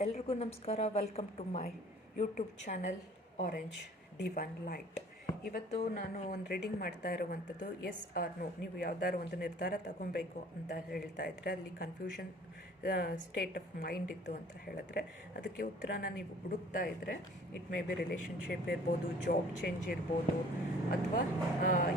ಎಲ್ರಿಗೂ ನಮಸ್ಕಾರ. Welcome to my YouTube channel Orange Divine Light. ಇವತ್ತು ನಾನು ಒಂದು ರೀಡಿಂಗ್ ಮಾಡ್ತಾ ಇರುವಂಥದ್ದು ಎಸ್ ಆರ್ ನೋ. ನೀವು ಯಾವ್ದಾದ್ರು ಒಂದು ನಿರ್ಧಾರ ತಗೊಬೇಕು ಅಂತ ಹೇಳ್ತಾ ಇದ್ರೆ ಅಲ್ಲಿ ಕನ್ಫ್ಯೂಷನ್ ಸ್ಟೇಟ್ ಆಫ್ ಮೈಂಡ್ ಇತ್ತು ಅಂತ ಹೇಳಿದ್ರೆ ಅದಕ್ಕೆ ಉತ್ತರನ ನೀವು ಹುಡುಕ್ತಾ ಇದ್ದರೆ ಇಟ್ ಮೇ ಬಿ ರಿಲೇಷನ್ಶಿಪ್ ಇರ್ಬೋದು, ಜಾಬ್ ಚೇಂಜ್ ಇರ್ಬೋದು, ಅಥವಾ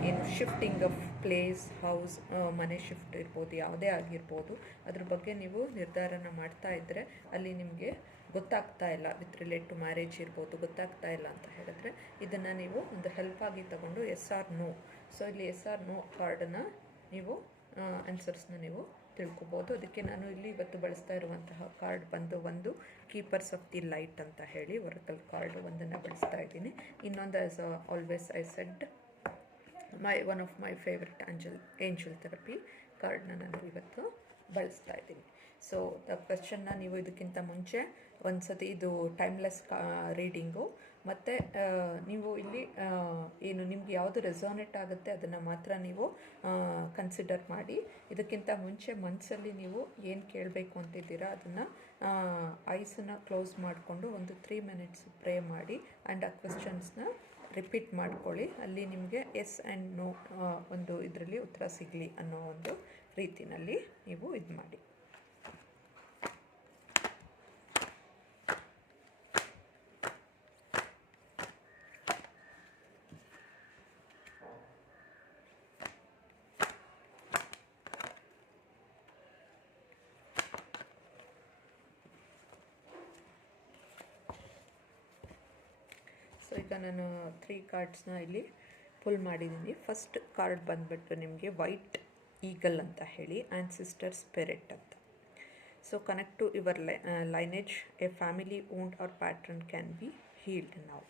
ಏನು ಶಿಫ್ಟಿಂಗ್ ಆಫ್ ಪ್ಲೇಸ್, ಹೌಸ್, ಮನೆ ಶಿಫ್ಟ್ ಇರ್ಬೋದು, ಯಾವುದೇ ಆಗಿರ್ಬೋದು. ಅದ್ರ ಬಗ್ಗೆ ನೀವು ನಿರ್ಧಾರನ ಮಾಡ್ತಾ ಇದ್ದರೆ ಅಲ್ಲಿ ನಿಮಗೆ ಗೊತ್ತಾಗ್ತಾ ಇಲ್ಲ, ವಿತ್ ರಿಲೇಟ್ ಟು ಮ್ಯಾರೇಜ್ ಇರ್ಬೋದು, ಗೊತ್ತಾಗ್ತಾ ಇಲ್ಲ ಅಂತ ಹೇಳಿದ್ರೆ ಇದನ್ನು ನೀವು ಒಂದು ಹೆಲ್ಪ್ ಆಗಿ ತಗೊಂಡು ಎಸ್ ಆರ್ ನೋ. ಸೊ ಇಲ್ಲಿ ಎಸ್ ಆರ್ ನೋ ಕಾರ್ಡನ್ನು ನೀವು ಆನ್ಸರ್ಸ್ನ ನೀವು ತಿಳ್ಕೊಬೋದು. ಅದಕ್ಕೆ ನಾನು ಇಲ್ಲಿ ಇವತ್ತು ಬಳಸ್ತಾ ಇರುವಂತಹ ಕಾರ್ಡ್ ಬಂದು ಒಂದು ಕೀಪರ್ಸ್ ಆಫ್ ದಿ ಲೈಟ್ ಅಂತ ಹೇಳಿ ಒರಕಲ್ ಕಾರ್ಡ್ ಒಂದನ್ನು ಬಳಸ್ತಾ ಇದ್ದೀನಿ. ಇನ್ನೊಂದು as always I said one of my favourite angel therapy ಕಾರ್ಡ್ನ ನಾನು ಇವತ್ತು ಬಳಸ್ತಾ ಇದ್ದೀನಿ. ಸೊ ದ ಕ್ವೆಶ್ಚನ್ನ ನೀವು ಇದಕ್ಕಿಂತ ಮುಂಚೆ ಒಂದು ಸತಿ ಇದು ಟೈಮ್ಲೆಸ್ ರೀಡಿಂಗು, ಮತ್ತು ನೀವು ಇಲ್ಲಿ ಏನು ನಿಮ್ಗೆ ಯಾವುದು ರೆಸೋನೇಟ್ ಆಗುತ್ತೆ ಅದನ್ನು ಮಾತ್ರ ನೀವು ಕನ್ಸಿಡರ್ ಮಾಡಿ. ಇದಕ್ಕಿಂತ ಮುಂಚೆ ಮನಸ್ಸಲ್ಲಿ ನೀವು ಏನು ಕೇಳಬೇಕು ಅಂತಿದ್ದೀರಾ ಅದನ್ನು ಐಸನ್ನು ಕ್ಲೋಸ್ ಮಾಡಿಕೊಂಡು ಒಂದು 3 minutes ಪ್ರೇ ಮಾಡಿ ಆ್ಯಂಡ್ ಆ ಕ್ವೆಶ್ಚನ್ಸ್ನ ರಿಪೀಟ್ ಮಾಡ್ಕೊಳ್ಳಿ. ಅಲ್ಲಿ ನಿಮಗೆ ಎಸ್ ಆ್ಯಂಡ್ ನೋ ಒಂದು ಇದರಲ್ಲಿ ಉತ್ತರ ಸಿಗಲಿ ಅನ್ನೋ ಒಂದು ರೀತಿಯಲ್ಲಿ ನೀವು ಇದು ಮಾಡಿ. ಸೊ ಈಗ ನಾನು 3 ಕಾರ್ಡ್ಸ್ನ ಇಲ್ಲಿ ಪುಲ್ ಮಾಡಿದ್ದೀನಿ. ಫಸ್ಟ್ ಕಾರ್ಡ್ ಬಂದುಬಿಟ್ಟು ನಿಮಗೆ ವೈಟ್ ಈಗಲ್ ಅಂತ ಹೇಳಿ ಆನ್ಸಿಸ್ಟರ್ ಸ್ಪಿರಿಟ್ ಅಂತ. So connect to your lineage, a family owned or pattern can be healed now.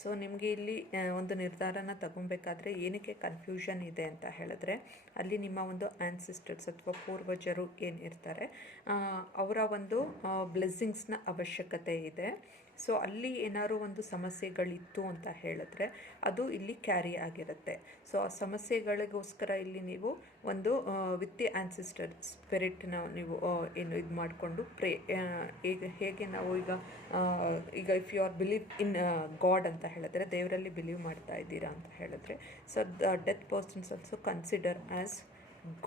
So ನಿಮಗೆ ಇಲ್ಲಿ ಒಂದು ನಿರ್ಧಾರನ ತಗೊಬೇಕಾದ್ರೆ ಏನಕ್ಕೆ ಕನ್ಫ್ಯೂಷನ್ ಇದೆ ಅಂತ ಹೇಳಿದ್ರೆ ಅಲ್ಲಿ ನಿಮ್ಮ ಒಂದು ಆನ್ಸಿಸ್ಟರ್ಸ್ ಅಥವಾ ಪೂರ್ವಜರು ಏನಿರ್ತಾರೆ ಅವರ ಒಂದು ಬ್ಲೆಸ್ಸಿಂಗ್ಸ್ನ ಅವಶ್ಯಕತೆ ಇದೆ. ಸೊ ಅಲ್ಲಿ ಏನಾದ್ರು ಒಂದು ಸಮಸ್ಯೆಗಳಿತ್ತು ಅಂತ ಹೇಳಿದ್ರೆ ಅದು ಇಲ್ಲಿ ಕ್ಯಾರಿ ಆಗಿರುತ್ತೆ. ಸೊ ಆ ಸಮಸ್ಯೆಗಳಿಗೋಸ್ಕರ ಇಲ್ಲಿ ನೀವು ಒಂದು ವಿತ್ ದಿ ಆನ್ಸಿಸ್ಟರ್ ಸ್ಪಿರಿಟ್ನ ನೀವು ಏನು ಇದು ಮಾಡಿಕೊಂಡು ಹೇಗೆ ನಾವು ಈಗ if you are believe in God ಅಂತ ಹೇಳಿದ್ರೆ, ದೇವರಲ್ಲಿ ಬಿಲೀವ್ ಮಾಡ್ತಾ ಇದ್ದೀರಾ ಅಂತ ಹೇಳಿದ್ರೆ, so the death persons also consider as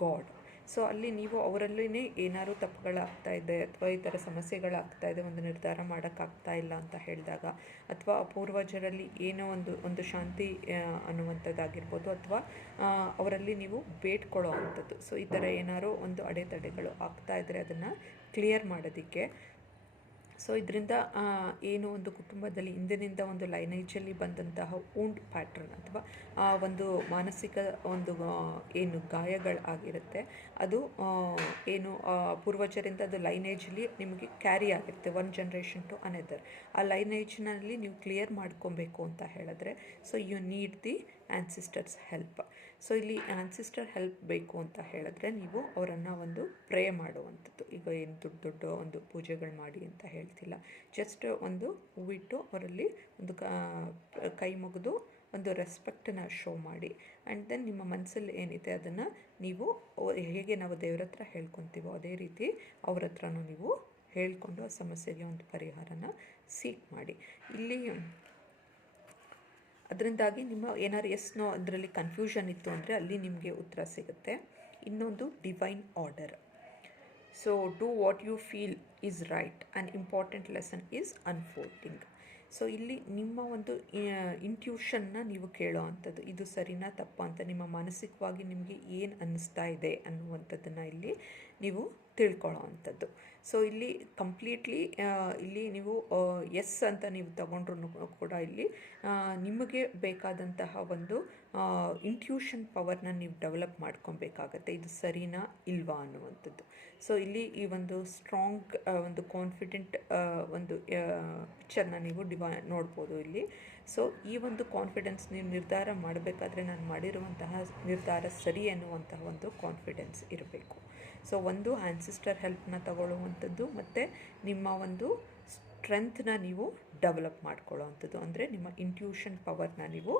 God. So ಅಲ್ಲಿ ನೀವು ಅವರಲ್ಲಿನೇ ಏನಾದ್ರು ತಪ್ಪುಗಳಾಗ್ತಾ ಇದೆ ಅಥವಾ ಈ ಥರ ಸಮಸ್ಯೆಗಳಾಗ್ತಾ ಇದೆ, ಒಂದು ನಿರ್ಧಾರ ಮಾಡೋಕ್ಕಾಗ್ತಾ ಇಲ್ಲ ಅಂತ ಹೇಳಿದಾಗ, ಅಥವಾ ಪೂರ್ವಜರಲ್ಲಿ ಏನೋ ಒಂದು ಶಾಂತಿ ಅನ್ನುವಂಥದ್ದಾಗಿರ್ಬೋದು, ಅಥವಾ ಅವರಲ್ಲಿ ನೀವು ಬೇಡ್ಕೊಳ್ಳೋ ಅಂಥದ್ದು. ಸೊ ಈ ಥರ ಏನಾದ್ರು ಒಂದು ಅಡೆತಡೆಗಳು ಆಗ್ತಾ ಇದ್ದರೆ ಅದನ್ನು ಕ್ಲಿಯರ್ ಮಾಡೋದಕ್ಕೆ. ಸೊ ಇದರಿಂದ ಏನು ಒಂದು ಕುಟುಂಬದಲ್ಲಿ ಹಿಂದಿನಿಂದ ಒಂದು ಲೈನೇಜಲ್ಲಿ ಬಂದಂತಹ ಊಂಡ್ ಪ್ಯಾಟ್ರನ್ ಅಥವಾ ಒಂದು ಮಾನಸಿಕ ಒಂದು ಏನು ಗಾಯಗಳಾಗಿರುತ್ತೆ ಅದು ಏನು ಪೂರ್ವಜರಿಂದ ಅದು ಲೈನೇಜಲ್ಲಿ ನಿಮಗೆ ಕ್ಯಾರಿ ಆಗಿರುತ್ತೆ, 1 generation ಟು ಅನದರ್. ಆ ಲೈನೇಜ್ನಲ್ಲಿ ನೀವು ಕ್ಲಿಯರ್ ಮಾಡ್ಕೊಬೇಕು ಅಂತ ಹೇಳಿದ್ರೆ so you need the ancestors help. So ಇಲ್ಲಿ ಆನ್ಸಿಸ್ಟರ್ ಹೆಲ್ಪ್ ಬೇಕು ಅಂತ ಹೇಳಿದ್ರೆ ನೀವು ಅವರನ್ನು ಒಂದು ಪ್ರೇ ಮಾಡುವಂಥದ್ದು. ಈಗ ಏನು ದೊಡ್ಡ ಒಂದು ಪೂಜೆಗಳು ಮಾಡಿ ಅಂತ ಹೇಳ್ತಿಲ್ಲ, ಜಸ್ಟ್ ಒಂದು ಹೂವಿಟ್ಟು ಅವರಲ್ಲಿ ಒಂದು ಕೈ ಮುಗಿದು ಒಂದು ರೆಸ್ಪೆಕ್ಟನ್ನು ಶೋ ಮಾಡಿ. ಆ್ಯಂಡ್ ದೆನ್ ನಿಮ್ಮ ಮನಸ್ಸಲ್ಲಿ ಏನಿದೆ ಅದನ್ನು ನೀವು ಹೇಗೆ ನಾವು ದೇವ್ರ ಹತ್ರ ಹೇಳ್ಕೊತೀವೋ ಅದೇ ರೀತಿ ಅವ್ರ ಹತ್ರನೂ ನೀವು ಹೇಳ್ಕೊಂಡು ಆ ಸಮಸ್ಯೆಗೆ ಒಂದು ಪರಿಹಾರನ ಸೀಕ್ ಮಾಡಿ. ಇಲ್ಲಿ ಅದರಿಂದಾಗಿ ನಿಮ್ಮ ಏನಾದ್ರು ನೋ ಅದರಲ್ಲಿ ಕನ್ಫ್ಯೂಷನ್ ಇತ್ತು ಅಂದರೆ ಅಲ್ಲಿ ನಿಮಗೆ ಉತ್ತರ ಸಿಗುತ್ತೆ. ಇನ್ನೊಂದು divine order. So do what you feel is right, an important lesson is unfolding. So ಇಲ್ಲಿ ನಿಮ್ಮ ಒಂದು ಇಂಟ್ಯೂಷನ್ನ ನೀವು ಕೇಳೋ ಅಂಥದ್ದು, ಇದು ಸರಿನಾ ತಪ್ಪಾ ಅಂತ ನಿಮ್ಮ ಮಾನಸಿಕವಾಗಿ ನಿಮಗೆ ಏನು ಅನ್ನಿಸ್ತಾ ಇದೆ ಅನ್ನುವಂಥದ್ದನ್ನು ಇಲ್ಲಿ ನೀವು ತಿಳ್ಕೊಳ್ಳೋ ಅಂಥದ್ದು. ಸೊ ಇಲ್ಲಿ ಕಂಪ್ಲೀಟ್ಲಿ ಇಲ್ಲಿ ನೀವು ಎಸ್ ಅಂತ ನೀವು ತಗೊಂಡ್ರೂ ಕೂಡ ಇಲ್ಲಿ ನಿಮಗೆ ಬೇಕಾದಂತಹ ಒಂದು ಇಂಟ್ಯೂಷನ್ ಪವರ್ನ ನೀವು ಡೆವಲಪ್ ಮಾಡ್ಕೊಬೇಕಾಗತ್ತೆ, ಇದು ಸರಿನಾ ಇಲ್ವಾ ಅನ್ನುವಂಥದ್ದು. ಸೊ ಇಲ್ಲಿ ಈ ಒಂದು ಸ್ಟ್ರಾಂಗ್ ಒಂದು ಕಾನ್ಫಿಡೆಂಟ್ ಒಂದು ಪಿಕ್ಚರ್ನ ನೀವು ನೋಡ್ಬೋದು ಇಲ್ಲಿ. ಸೊ ಈ ಒಂದು ಕಾನ್ಫಿಡೆನ್ಸ್ ನೀವು ನಿರ್ಧಾರ ಮಾಡಬೇಕಾದ್ರೆ ನಾನು ಮಾಡಿರುವಂತಹ ನಿರ್ಧಾರ ಸರಿ ಅನ್ನುವಂತಹ ಒಂದು ಕಾನ್ಫಿಡೆನ್ಸ್ ಇರಬೇಕು. ಸೊ ಒಂದು ಆನ್ಸಿಸ್ಟರ್ ಹೆಲ್ಪ್ನ ತಗೊಳ್ಳುವಂಥದ್ದು ಮತ್ತು ನಿಮ್ಮ ಒಂದು ಸ್ಟ್ರೆಂತ್ನ ನೀವು ಡೆವಲಪ್ ಮಾಡ್ಕೊಳ್ಳೋ ಅಂಥದ್ದು, ಅಂದರೆ ನಿಮ್ಮ ಇಂಟ್ಯೂಷನ್ ಪವರ್ನ ನೀವು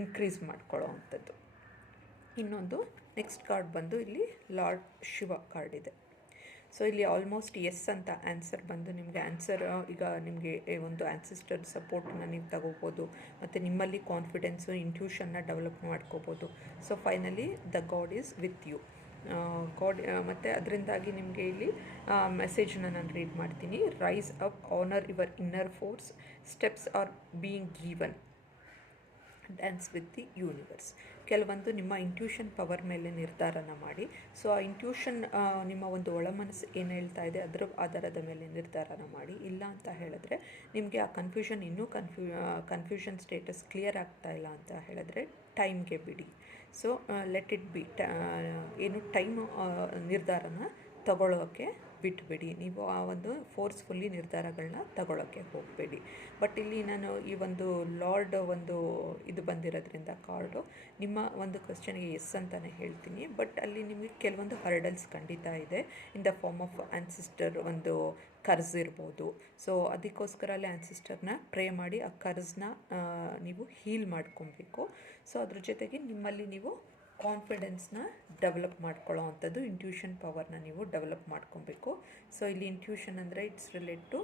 ಇನ್ಕ್ರೀಸ್ ಮಾಡ್ಕೊಳ್ಳೋ ಅಂಥದ್ದು. ಇನ್ನೊಂದು ನೆಕ್ಸ್ಟ್ ಕಾರ್ಡ್ ಬಂದು ಇಲ್ಲಿ ಲಾರ್ಡ್ ಶಿವ ಕಾರ್ಡ್ ಇದೆ. ಸೊ ಇಲ್ಲಿ ಆಲ್ಮೋಸ್ಟ್ ಎಸ್ ಅಂತ ಆನ್ಸರ್ ಬಂದು ನಿಮಗೆ ಆನ್ಸರ್ ಈಗ ನಿಮಗೆ ಒಂದು ಆನ್ಸಿಸ್ಟರ್ ಸಪೋರ್ಟನ್ನ ನೀವು ತಗೋಬೋದು ಮತ್ತು ನಿಮ್ಮಲ್ಲಿ ಕಾನ್ಫಿಡೆನ್ಸು ಇಂಟ್ಯೂಷನ್ನ ಡೆವಲಪ್ ಮಾಡ್ಕೋಬೋದು. So finally the God is with you. God ಮತ್ತು ಅದರಿಂದಾಗಿ ನಿಮಗೆ ಇಲ್ಲಿ ಮೆಸೇಜನ್ನ ನಾನು ರೀಡ್ ಮಾಡ್ತೀನಿ. Rise up, honour your inner force, steps are being given, dance with the universe. ಕೆಲವೊಂದು ನಿಮ್ಮ ಇಂಟ್ಯೂಷನ್ ಪವರ್ ಮೇಲೆ ನಿರ್ಧಾರನ ಮಾಡಿ. ಸೊ ಆ ಇಂಟ್ಯೂಷನ್ ನಿಮ್ಮ ಒಂದು ಒಳಮನಸ್ಸು ಏನು ಹೇಳ್ತಾ ಇದೆ ಅದರ ಆಧಾರದ ಮೇಲೆ ನಿರ್ಧಾರನ ಮಾಡಿ. ಇಲ್ಲ ಅಂತ ಹೇಳಿದ್ರೆ ನಿಮಗೆ ಆ ಕನ್ಫ್ಯೂಷನ್ ಇನ್ನೂ ಕನ್ಫ್ಯೂಷನ್ ಸ್ಟೇಟಸ್ ಕ್ಲಿಯರ್ ಆಗ್ತಾ ಇಲ್ಲ ಅಂತ ಹೇಳಿದ್ರೆ ಟೈಮ್ಗೆ ಬಿಡಿ. ಸೊ ಲೆಟ್ ಇಟ್ ಬಿ, ಏನು ಟೈಮ್ ನಿರ್ಧಾರನ ತಗೊಳ್ಳೋಕ್ಕೆ ಬಿಟ್ಬಿಡಿ. ನೀವು ಆ ಒಂದು ಫೋರ್ಸ್ಫುಲ್ಲಿ ನಿರ್ಧಾರಗಳನ್ನ ತಗೊಳ್ಳೋಕ್ಕೆ ಹೋಗಬೇಡಿ. ಬಟ್ ಇಲ್ಲಿ ನಾನು ಈ ಒಂದು ಲಾರ್ಡ್ ಒಂದು ಇದು ಬಂದಿರೋದ್ರಿಂದ ಕಾರ್ಡು ನಿಮ್ಮ ಒಂದು ಕ್ವೆಶ್ಚನ್ಗೆ ಎಸ್ ಅಂತಲೇ ಹೇಳ್ತೀನಿ. ಬಟ್ ಅಲ್ಲಿ ನಿಮಗೆ ಕೆಲವೊಂದು ಹರ್ಡಲ್ಸ್ ಖಂಡಿತ ಇದೆ, in the form of ancestor ಒಂದು ಕರ್ಸ್ ಇರ್ಬೋದು. ಸೊ ಅದಕ್ಕೋಸ್ಕರ ಅಲ್ಲಿ ಆನ್ಸಿಸ್ಟರ್ನ ಪ್ರೇ ಮಾಡಿ ಆ ಕರ್ಸ್ನ ನೀವು ಹೀಲ್ ಮಾಡ್ಕೊಬೇಕು. ಸೊ ಅದ್ರ ಜೊತೆಗೆ ನಿಮ್ಮಲ್ಲಿ ನೀವು ಕಾನ್ಫಿಡೆನ್ಸ್ನ ಡೆವಲಪ್ ಮಾಡ್ಕೊಳ್ಳೋ ಅಂಥದ್ದು, ಇಂಟ್ಯೂಷನ್ ಪವರ್ನ ನೀವು ಡೆವಲಪ್ ಮಾಡ್ಕೊಬೇಕು. ಸೊ ಇಲ್ಲಿ ಇಂಟ್ಯೂಷನ್ ಅಂದರೆ ಇಟ್ಸ್ ರಿಲೇಟ್ ಟು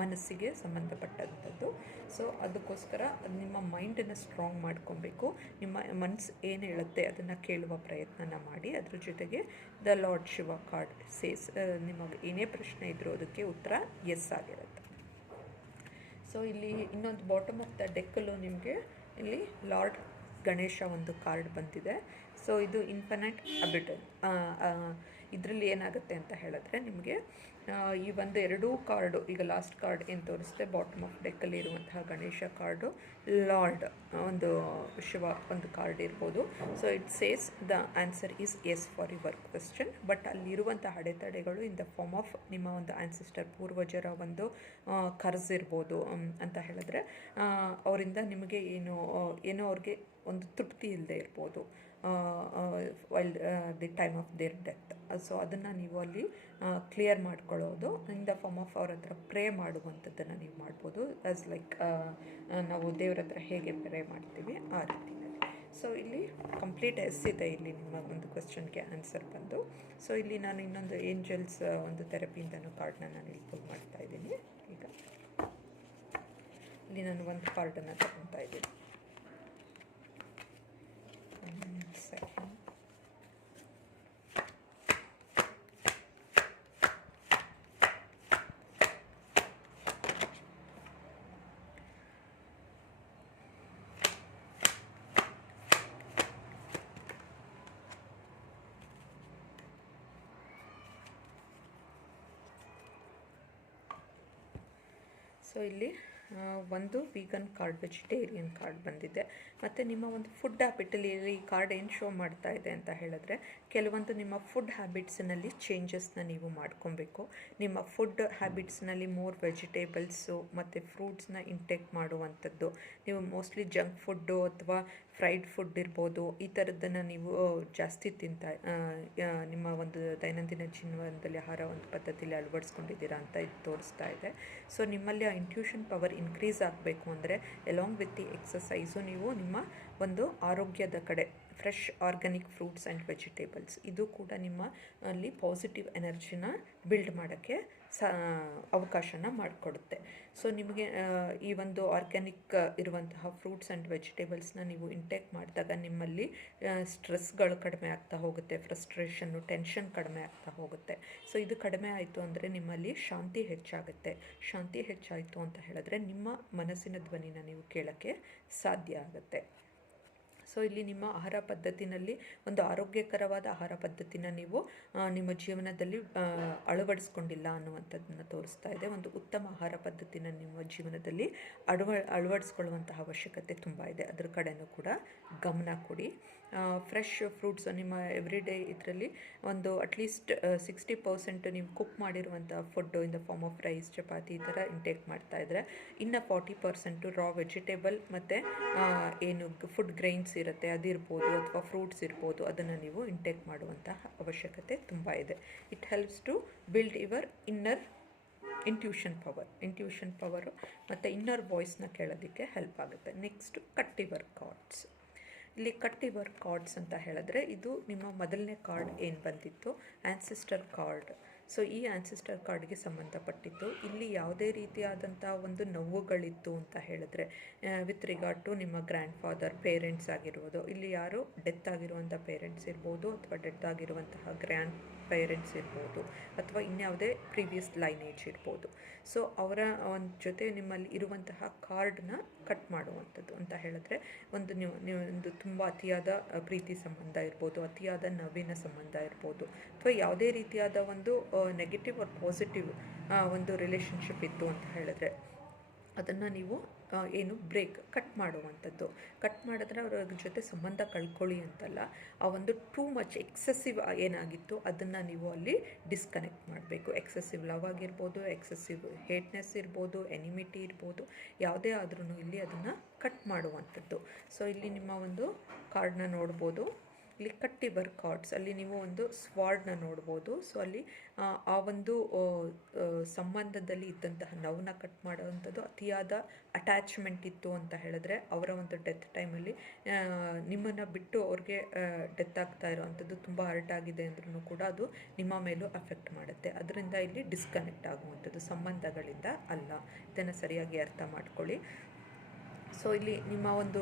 ಮನಸ್ಸಿಗೆ ಸಂಬಂಧಪಟ್ಟಂಥದ್ದು. ಸೊ ಅದಕ್ಕೋಸ್ಕರ ನಿಮ್ಮ ಮೈಂಡನ್ನು ಸ್ಟ್ರಾಂಗ್ ಮಾಡ್ಕೊಬೇಕು. ನಿಮ್ಮ ಮನಸ್ಸು ಏನು ಹೇಳುತ್ತೆ ಅದನ್ನು ಕೇಳುವ ಪ್ರಯತ್ನನ ಮಾಡಿ. ಅದ್ರ ಜೊತೆಗೆ the lord Shiva card says, ನಿಮಗೆ ಏನೇ ಪ್ರಶ್ನೆ ಇದ್ದರೂ ಅದಕ್ಕೆ ಉತ್ತರ ಎಸ್ ಆಗಿರುತ್ತೆ. ಸೊ ಇಲ್ಲಿ ಇನ್ನೊಂದು ಬಾಟಮ್ ಆಫ್ ದ ಡೆಕ್ಕಲ್ಲೂ ನಿಮಗೆ ಇಲ್ಲಿ ಲಾರ್ಡ್ ಗಣೇಶ ಒಂದು ಕಾರ್ಡ್ ಬಂದಿದೆ. ಸೊ ಇದು ಇನ್ಫಿನೈಟ್ ಅಬಿಟಲ್. ಇದರಲ್ಲಿ ಏನಾಗುತ್ತೆ ಅಂತ ಹೇಳಿದ್ರೆ ನಿಮಗೆ ಈ ಒಂದು ಎರಡೂ ಕಾರ್ಡು, ಈಗ ಲಾಸ್ಟ್ ಕಾರ್ಡ್ ಏನು ತೋರಿಸ್ತೆ ಬಾಟಮ್ ಆಫ್ ಡೆಕ್ಕಲ್ಲಿ ಇರುವಂತಹ ಗಣೇಶ ಕಾರ್ಡು, ಲಾರ್ಡ್ ಒಂದು ಶಿವ ಒಂದು ಕಾರ್ಡ್ ಇರ್ಬೋದು. So it says the answer is yes for your question. But ಅಲ್ಲಿರುವಂಥ ಅಡೆತಡೆಗಳು ಇನ್ ದ ಫಾರ್ಮ್ ಆಫ್ ನಿಮ್ಮ ಒಂದು ಆನ್ಸಿಸ್ಟರ್ ಪೂರ್ವಜರ ಒಂದು ಕರ್ಸ್ ಇರ್ಬೋದು ಅಂತ ಹೇಳಿದ್ರೆ ಅವರಿಂದ ನಿಮಗೆ ಏನೋ ಅವ್ರಿಗೆ ಒಂದು ತೃಪ್ತಿ ಇಲ್ಲದೆ ಇರ್ಬೋದು while the time of their death. So ಅದನ್ನು ನೀವು ಅಲ್ಲಿ ಕ್ಲಿಯರ್ ಮಾಡ್ಕೊಳ್ಳೋದು ಇನ್ ದ ಫಾರ್ಮ್ ಆಫ್ ಅವ್ರ ಹತ್ರ ಪ್ರೇ ಮಾಡುವಂಥದ್ದನ್ನು ನೀವು ಮಾಡ್ಬೋದು. ಆ್ಯಸ್ ಲೈಕ್ ನಾವು ದೇವ್ರ ಹತ್ರ ಹೇಗೆ ಪ್ರೇ ಮಾಡ್ತೀವಿ ಆ ರೀತಿಯಲ್ಲಿ. ಸೊ ಇಲ್ಲಿ ಕಂಪ್ಲೀಟ್ ಎಸ್ ಇದೆ ಇಲ್ಲಿ ನಿಮ್ಮ ಒಂದು ಕ್ವೆಶ್ಚನ್ಗೆ ಆನ್ಸರ್ ಬಂದು. ಸೊ ಇಲ್ಲಿ ನಾನು ಇನ್ನೊಂದು ಏಂಜಲ್ಸ್ ಒಂದು ಥೆರಪಿಯಿಂದನೂ ಕಾರ್ಡ್ನ ನಾನು ಇಲ್ಲಿ ಪುಲ್ ಮಾಡ್ತಾ ಇದ್ದೀನಿ. ಈಗ ಇಲ್ಲಿ ನಾನು ಒಂದು ಕಾರ್ಡನ್ನು ತಗೊತಾ ಇದ್ದೀನಿ. Second. ಸೊ ಇಲ್ಲಿ ಒಂದು ವೀಗನ್ ಕಾರ್ಡ್, ವೆಜಿಟೇರಿಯನ್ ಕಾರ್ಡ್ ಬಂದಿದೆ. ಮತ್ತು ನಿಮ್ಮ ಒಂದು ಫುಡ್ ಹ್ಯಾಬಿಟಲ್ಲಿ ಈ ಕಾರ್ಡ್ ಏನು ಶೋ ಮಾಡ್ತಾ ಇದೆ ಅಂತ ಹೇಳಿದ್ರೆ ಕೆಲವೊಂದು ನಿಮ್ಮ ಫುಡ್ ಹ್ಯಾಬಿಟ್ಸ್ನಲ್ಲಿ ಚೇಂಜಸ್ನ ನೀವು ಮಾಡ್ಕೊಬೇಕು. ನಿಮ್ಮ ಫುಡ್ ಹ್ಯಾಬಿಟ್ಸ್ನಲ್ಲಿ ಮೋರ್ ವೆಜಿಟೇಬಲ್ಸು ಮತ್ತು ಫ್ರೂಟ್ಸ್ನ ಇಂಟೇಕ್ ಮಾಡುವಂಥದ್ದು. ನೀವು ಮೋಸ್ಟ್ಲಿ ಜಂಕ್ ಫುಡ್ಡು ಅಥವಾ ಫ್ರೈಡ್ ಫುಡ್ ಇರ್ಬೋದು, ಈ ಥರದ್ದನ್ನು ನೀವು ಜಾಸ್ತಿ ನಿಮ್ಮ ಒಂದು ದೈನಂದಿನ ಜೀವನದಲ್ಲಿ ಆಹಾರ ಒಂದು ಪದ್ಧತಿಯಲ್ಲಿ ಅಳವಡಿಸ್ಕೊಂಡಿದ್ದೀರಾ ಅಂತ ಇದು ತೋರಿಸ್ತಾ ಇದೆ. ಸೊ ನಿಮ್ಮಲ್ಲಿ ಆ ಇಂಟ್ಯೂಷನ್ ಪವರ್ ಇನ್ಕ್ರೀಸ್ ಆಗಬೇಕು ಅಂದರೆ ಎಲಾಂಗ್ ವಿತ್ ದಿ ಎಕ್ಸಸೈಸು ನೀವು ನಿಮ್ಮ ಒಂದು ಆರೋಗ್ಯದ ಕಡೆ fresh organic fruits and vegetables ಇದು ಕೂಡ ನಿಮ್ಮ ಅಲ್ಲಿ ಪಾಸಿಟಿವ್ ಎನರ್ಜಿನ ಬಿಲ್ಡ್ ಮಾಡೋಕ್ಕೆ ಅವಕಾಶನ ಮಾಡಿಕೊಡುತ್ತೆ. ಸೊ ನಿಮಗೆ ಈ ಒಂದು ಆರ್ಗ್ಯಾನಿಕ್ ಇರುವಂತಹ ಫ್ರೂಟ್ಸ್ ಆ್ಯಂಡ್ ವೆಜಿಟೇಬಲ್ಸ್ನ ನೀವು ಇಂಟೇಕ್ ಮಾಡಿದಾಗ ನಿಮ್ಮಲ್ಲಿ ಸ್ಟ್ರೆಸ್ಗಳು ಕಡಿಮೆ ಆಗ್ತಾ ಹೋಗುತ್ತೆ, ಫ್ರಸ್ಟ್ರೇಷನ್ನು, ಟೆನ್ಷನ್ ಕಡಿಮೆ ಆಗ್ತಾ ಹೋಗುತ್ತೆ. ಸೊ ಇದು ಕಡಿಮೆ ಆಯಿತು ಅಂದರೆ ನಿಮ್ಮಲ್ಲಿ ಶಾಂತಿ ಹೆಚ್ಚಾಗುತ್ತೆ. ಶಾಂತಿ ಹೆಚ್ಚಾಯಿತು ಅಂತ ಹೇಳಿದ್ರೆ ನಿಮ್ಮ ಮನಸ್ಸಿನ ಧ್ವನಿನ ನೀವು ಕೇಳೋಕ್ಕೆ ಸಾಧ್ಯ ಆಗುತ್ತೆ. ಸೊ ಇಲ್ಲಿ ನಿಮ್ಮ ಆಹಾರ ಪದ್ಧತಿನಲ್ಲಿ ಒಂದು ಆರೋಗ್ಯಕರವಾದ ಆಹಾರ ಪದ್ಧತಿನ ನೀವು ನಿಮ್ಮ ಜೀವನದಲ್ಲಿ ಅಳವಡಿಸ್ಕೊಂಡಿಲ್ಲ ಅನ್ನುವಂಥದ್ದನ್ನು ತೋರಿಸ್ತಾ ಇದೆ. ಒಂದು ಉತ್ತಮ ಆಹಾರ ಪದ್ಧತಿನ ನಿಮ್ಮ ಜೀವನದಲ್ಲಿ ಅಳವಡಿಸ್ಕೊಳ್ಳುವಂತಹ ಅವಶ್ಯಕತೆ ತುಂಬ ಇದೆ. ಅದ್ರ ಕಡೆನೂ ಕೂಡ ಗಮನ ಕೊಡಿ. ಫ್ರೆಶ್ ಫ್ರೂಟ್ಸ್ ನಿಮ್ಮ ಎವ್ರಿ ಡೇ ಇದರಲ್ಲಿ ಒಂದು ಅಟ್ಲೀಸ್ಟ್ 60% ನೀವು ಕುಕ್ ಮಾಡಿರುವಂಥ food in the form of rice, chapati ಈ ಥರ ಇಂಟೇಕ್ ಮಾಡ್ತಾಯಿದ್ರೆ ಇನ್ನು 40% ರಾ ವೆಜಿಟೇಬಲ್ ಮತ್ತು ಏನು ಫುಡ್ ಗ್ರೈನ್ಸ್ ಇರುತ್ತೆ ಅದಿರ್ಬೋದು ಅಥವಾ ಫ್ರೂಟ್ಸ್ ಇರ್ಬೋದು ಅದನ್ನು ನೀವು ಇಂಟೇಕ್ ಮಾಡುವಂತಹ ಅವಶ್ಯಕತೆ ತುಂಬ ಇದೆ. It helps to build your inner intuition power ಮತ್ತು ಇನ್ನರ್ ವಾಯ್ಸ್ನ ಕೇಳೋದಕ್ಕೆ ಹೆಲ್ಪ್ ಆಗುತ್ತೆ. Next cut your cards. ಇಲ್ಲಿ ಕಟ್ ಯುವರ್ ಕಾರ್ಡ್ಸ್ ಅಂತ ಹೇಳಿದ್ರೆ ಇದು ನಿಮ್ಮ ಮೊದಲನೇ ಕಾರ್ಡ್ ಏನು ಬಂದಿತ್ತು ಆನ್ಸಿಸ್ಟರ್ ಕಾರ್ಡ್. ಸೊ ಈ ಆನ್ಸಿಸ್ಟರ್ ಕಾರ್ಡ್ಗೆ ಸಂಬಂಧಪಟ್ಟಿತ್ತು. ಇಲ್ಲಿ ಯಾವುದೇ ರೀತಿಯಾದಂಥ ಒಂದು ನೋವುಗಳಿತ್ತು ಅಂತ ಹೇಳಿದ್ರೆ ವಿತ್ ರಿಗಾರ್ಡ್ ಟು ನಿಮ್ಮ ಗ್ರ್ಯಾಂಡ್ ಫಾದರ್ ಪೇರೆಂಟ್ಸ್ ಆಗಿರ್ಬೋದು, ಇಲ್ಲಿ ಯಾರು ಡೆತ್ ಆಗಿರುವಂಥ ಪೇರೆಂಟ್ಸ್ ಇರ್ಬೋದು ಅಥವಾ ಡೆತ್ ಆಗಿರುವಂತಹ ಗ್ರ್ಯಾಂಡ್ ಪೇರೆಂಟ್ಸ್ ಇರ್ಬೋದು ಅಥವಾ ಇನ್ಯಾವುದೇ ಪ್ರೀವಿಯಸ್ ಲೈನೇಜ್ ಇರ್ಬೋದು. ಸೊ ಅವರ ಒಂದು ಜೊತೆ ನಿಮ್ಮಲ್ಲಿ ಇರುವಂತಹ ಕಾರ್ಡ್ನ ಕಟ್ ಮಾಡುವಂಥದ್ದು ಅಂತ ಹೇಳಿದ್ರೆ ಒಂದು ತುಂಬ ಅತಿಯಾದ ಪ್ರೀತಿ ಸಂಬಂಧ ಇರ್ಬೋದು, ಅತಿಯಾದ ನೋವಿನ ಸಂಬಂಧ ಇರ್ಬೋದು, ಅಥವಾ ಯಾವುದೇ ರೀತಿಯಾದ ಒಂದು ನೆಗೆಟಿವ್ ಆರ್ ಪಾಸಿಟಿವ್ ಒಂದು ರಿಲೇಷನ್ಶಿಪ್ ಇತ್ತು ಅಂತ ಹೇಳಿದ್ರೆ ಅದನ್ನು ನೀವು ಕಟ್ ಮಾಡುವಂಥದ್ದು. ಕಟ್ ಮಾಡಿದ್ರೆ ಅವರ ಜೊತೆ ಸಂಬಂಧ ಕಳ್ಕೊಳ್ಳಿ ಅಂತಲ್ಲ, ಆ ಒಂದು ಟೂ ಮಚ್ ಎಕ್ಸೆಸಿವ್ ಏನಾಗಿತ್ತು ಅದನ್ನು ನೀವು ಅಲ್ಲಿ ಡಿಸ್ಕನೆಕ್ಟ್ ಮಾಡಬೇಕು. ಎಕ್ಸೆಸಿವ್ ಲವ್ ಆಗಿರ್ಬೋದು, ಎಕ್ಸೆಸಿವ್ ಹೇಟ್ನೆಸ್ ಇರ್ಬೋದು, ಎನಿಮಿಟಿ ಇರ್ಬೋದು, ಯಾವುದೇ ಆದ್ರೂ ಇಲ್ಲಿ ಅದನ್ನು ಕಟ್ ಮಾಡುವಂಥದ್ದು. ಸೊ ಇಲ್ಲಿ ನಿಮ್ಮ ಒಂದು ಕಾರ್ಡ್ನ ನೋಡ್ಬೋದು. ಇಲ್ಲಿ ಕಟ್ಟಿಬರ್ ಕಾರ್ಡ್ಸ್ ಅಲ್ಲಿ ನೀವು ಒಂದು ಸ್ವಾರ್ಡ್ನ ನೋಡ್ಬೋದು. ಸೊ ಅಲ್ಲಿ ಆ ಒಂದು ಸಂಬಂಧದಲ್ಲಿ ಇದ್ದಂತಹ ನೋವನ್ನ ಕಟ್ ಮಾಡುವಂಥದ್ದು, ಅತಿಯಾದ ಅಟ್ಯಾಚ್ಮೆಂಟ್ ಇತ್ತು ಅಂತ ಹೇಳಿದ್ರೆ ಅವರ ಒಂದು ಡೆತ್ ಟೈಮಲ್ಲಿ ನಿಮ್ಮನ್ನು ಬಿಟ್ಟು ಅವ್ರಿಗೆ ಡೆತ್ ಆಗ್ತಾ ಇರೋವಂಥದ್ದು ತುಂಬ ಹರ್ಟ್ ಆಗಿದೆ ಅಂದ್ರೂ ಕೂಡ ಅದು ನಿಮ್ಮ ಮೇಲೂ ಅಫೆಕ್ಟ್ ಮಾಡುತ್ತೆ. ಅದರಿಂದ ಇಲ್ಲಿ ಡಿಸ್ಕನೆಕ್ಟ್ ಆಗುವಂಥದ್ದು, ಸಂಬಂಧಗಳಿಂದ ಅಲ್ಲ. ಇದನ್ನು ಸರಿಯಾಗಿ ಅರ್ಥ ಮಾಡ್ಕೊಳ್ಳಿ. ಸೊ ಇಲ್ಲಿ ನಿಮ್ಮ ಒಂದು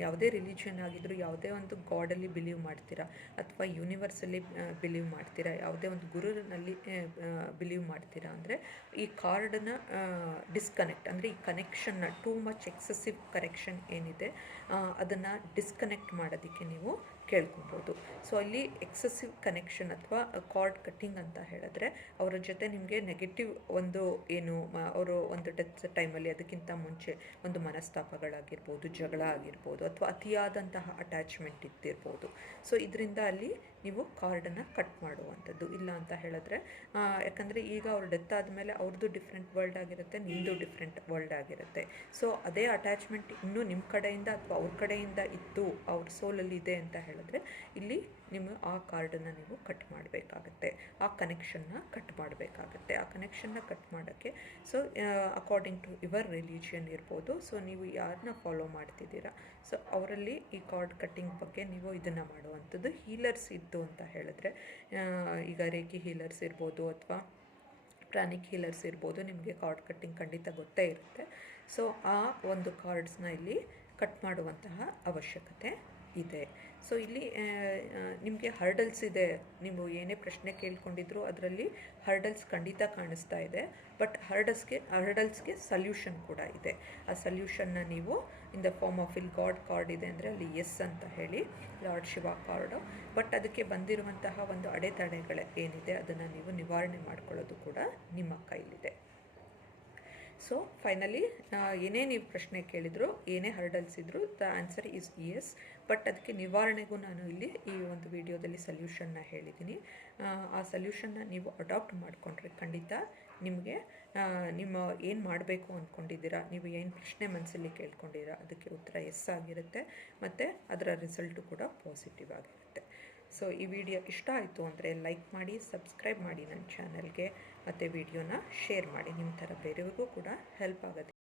ಯಾವುದೇ ರಿಲಿಜಿಯನ್ ಆಗಿದ್ದರೂ, ಯಾವುದೇ ಒಂದು ಗಾಡಲ್ಲಿ ಬಿಲೀವ್ ಮಾಡ್ತೀರಾ ಅಥವಾ ಯೂನಿವರ್ಸಲ್ಲಿ ಬಿಲೀವ್ ಮಾಡ್ತೀರಾ, ಯಾವುದೇ ಒಂದು ಗುರುನಲ್ಲಿ ಬಿಲೀವ್ ಮಾಡ್ತೀರಾ ಅಂದರೆ ಈ ಕಾರ್ಡನ್ನ ಡಿಸ್ಕನೆಕ್ಟ್ ಅಂದರೆ ಈ ಕನೆಕ್ಷನ್ನ ಟೂ ಮಚ್ ಎಕ್ಸೆಸಿವ್ ಕನೆಕ್ಷನ್ ಏನಿದೆ ಅದನ್ನು ಡಿಸ್ಕನೆಕ್ಟ್ ಮಾಡೋದಕ್ಕೆ ನೀವು ಕೇಳ್ಕೊಬೋದು. ಸೊ ಅಲ್ಲಿ ಎಕ್ಸೆಸಿವ್ ಕನೆಕ್ಷನ್ ಅಥವಾ ಕಾರ್ಡ್ ಕಟ್ಟಿಂಗ್ ಅಂತ ಹೇಳಿದ್ರೆ ಅವರ ಜೊತೆ ನಿಮಗೆ ನೆಗೆಟಿವ್ ಒಂದು ಅವರು ಒಂದು ಡೆತ್ ಟೈಮಲ್ಲಿ ಅದಕ್ಕಿಂತ ಮುಂಚೆ ಒಂದು ಮನಸ್ತಾಪಗಳಾಗಿರ್ಬೋದು, ಜಗಳ ಆಗಿರ್ಬೋದು, ಅಥವಾ ಅತಿಯಾದಂತಹ ಅಟ್ಯಾಚ್ಮೆಂಟ್ ಇದ್ದಿರ್ಬೋದು. ಸೊ ಇದರಿಂದ ಅಲ್ಲಿ ನೀವು ಕಾರ್ಡನ್ನು ಕಟ್ ಮಾಡುವಂಥದ್ದು. ಇಲ್ಲ ಅಂತ ಹೇಳಿದ್ರೆ ಯಾಕಂದರೆ ಈಗ ಅವ್ರು ಡೆತ್ ಆದಮೇಲೆ ಅವ್ರದ್ದು ಡಿಫ್ರೆಂಟ್ ವರ್ಲ್ಡ್ ಆಗಿರುತ್ತೆ, ನಿಮ್ಮದು ಡಿಫ್ರೆಂಟ್ ವರ್ಲ್ಡ್ ಆಗಿರುತ್ತೆ. ಸೊ ಅದೇ ಅಟ್ಯಾಚ್ಮೆಂಟ್ ಇನ್ನೂ ನಿಮ್ಮ ಕಡೆಯಿಂದ ಅಥವಾ ಅವ್ರ ಕಡೆಯಿಂದ ಇತ್ತು, ಅವ್ರ ಸೋಲಲ್ಲಿ ಇದೆ ಅಂತ ಹೇಳಿದ್ರೆ ಇಲ್ಲಿ ನಿಮ್ಮ ಆ ಕಾರ್ಡನ್ನು ನೀವು ಕಟ್ ಮಾಡಬೇಕಾಗತ್ತೆ, ಆ ಕನೆಕ್ಷನ್ನ ಕಟ್ ಮಾಡಬೇಕಾಗತ್ತೆ. ಆ ಕನೆಕ್ಷನ್ನ ಕಟ್ ಮಾಡೋಕ್ಕೆ so according to your religion ಇರ್ಬೋದು, ಸೊ ನೀವು ಯಾರನ್ನ ಫಾಲೋ ಮಾಡ್ತಿದ್ದೀರಾ, ಸೊ ಅವರಲ್ಲಿ ಈ ಕಾರ್ಡ್ ಕಟ್ಟಿಂಗ್ ಬಗ್ಗೆ ನೀವು ಇದನ್ನು ಮಾಡುವಂಥದ್ದು. ಹೀಲರ್ಸ್ ಇದ್ದು ಅಂತ ಹೇಳಿದ್ರೆ ಈಗ ರೇಖಿ ಹೀಲರ್ಸ್ ಇರ್ಬೋದು ಅಥವಾ ಪ್ರಾಣಿಕ್ ಹೀಲರ್ಸ್ ಇರ್ಬೋದು, ನಿಮಗೆ ಕಾರ್ಡ್ ಕಟ್ಟಿಂಗ್ ಖಂಡಿತ ಗೊತ್ತೇ ಇರುತ್ತೆ. ಸೊ ಆ ಒಂದು ಕಾರ್ಡ್ಸ್ನ ಇಲ್ಲಿ ಕಟ್ ಮಾಡುವಂತಹ ಅವಶ್ಯಕತೆ ಇದೆ. ಸೊ ಇಲ್ಲಿ ನಿಮಗೆ ಹರ್ಡಲ್ಸ್ ಇದೆ, ನೀವು ಏನೇ ಪ್ರಶ್ನೆ ಕೇಳ್ಕೊಂಡಿದ್ರು ಅದರಲ್ಲಿ ಹರ್ಡಲ್ಸ್ ಖಂಡಿತ ಕಾಣಿಸ್ತಾ ಇದೆ. ಬಟ್ ಹರ್ಡಲ್ಸ್ಗೆ ಸಲ್ಯೂಷನ್ ಕೂಡ ಇದೆ. ಆ ಸಲ್ಯೂಷನ್ನ ನೀವು in the form of God card ಇದೆ ಅಂದರೆ ಅಲ್ಲಿ ಎಸ್ ಅಂತ ಹೇಳಿ ಲಾರ್ಡ್ ಶಿವ ಕಾರ್ಡು. ಬಟ್ ಅದಕ್ಕೆ ಬಂದಿರುವಂತಹ ಒಂದು ಅಡೆತಡೆಗಳು ಏನಿದೆ ಅದನ್ನು ನೀವು ನಿವಾರಣೆ ಮಾಡ್ಕೊಳ್ಳೋದು ಕೂಡ ನಿಮ್ಮ ಕೈಲಿದೆ. ಸೊ ಫೈನಲಿ ಏನೇ ನೀವು ಪ್ರಶ್ನೆ ಕೇಳಿದ್ರು, ಏನೇ ಹರ್ಡಲ್ಸ್ ಇದ್ದರೂ the answer is yes. But ಅದಕ್ಕೆ ನಿವಾರಣೆಗೂ ನಾನು ಇಲ್ಲಿ ಈ ಒಂದು ವಿಡಿಯೋದಲ್ಲಿ ಸಲ್ಯೂಷನ್ನ ಹೇಳಿದ್ದೀನಿ. ಆ ಸಲ್ಯೂಷನ್ನ ನೀವು ಅಡಾಪ್ಟ್ ಮಾಡಿಕೊಂಡ್ರೆ ಖಂಡಿತ ನಿಮಗೆ ನಿಮ್ಮ ಏನು ಮಾಡಬೇಕು ಅಂದ್ಕೊಂಡಿದ್ದೀರಾ, ನೀವು ಏನು ಪ್ರಶ್ನೆ ಮನಸ್ಸಲ್ಲಿ ಕೇಳ್ಕೊಂಡಿದ್ದೀರಾ ಅದಕ್ಕೆ ಉತ್ತರ ಎಸ್ ಆಗಿರುತ್ತೆ ಮತ್ತು ಅದರ ರಿಸಲ್ಟು ಕೂಡ ಪಾಸಿಟಿವ್ ಆಗಿರುತ್ತೆ. ಸೊ ಈ ವಿಡಿಯೋ ಇಷ್ಟ ಆಯಿತು ಅಂದರೆ ಲೈಕ್ ಮಾಡಿ, ಸಬ್ಸ್ಕ್ರೈಬ್ ಮಾಡಿ ನನ್ನ ಚಾನಲ್ಗೆ, ಮತ್ತು ವಿಡಿಯೋನ ಶೇರ್ ಮಾಡಿ. ನಿಮ್ಮ ಥರ ಬೇರೆಯವ್ರಿಗೂ ಕೂಡ ಹೆಲ್ಪ್ ಆಗುತ್ತೆ.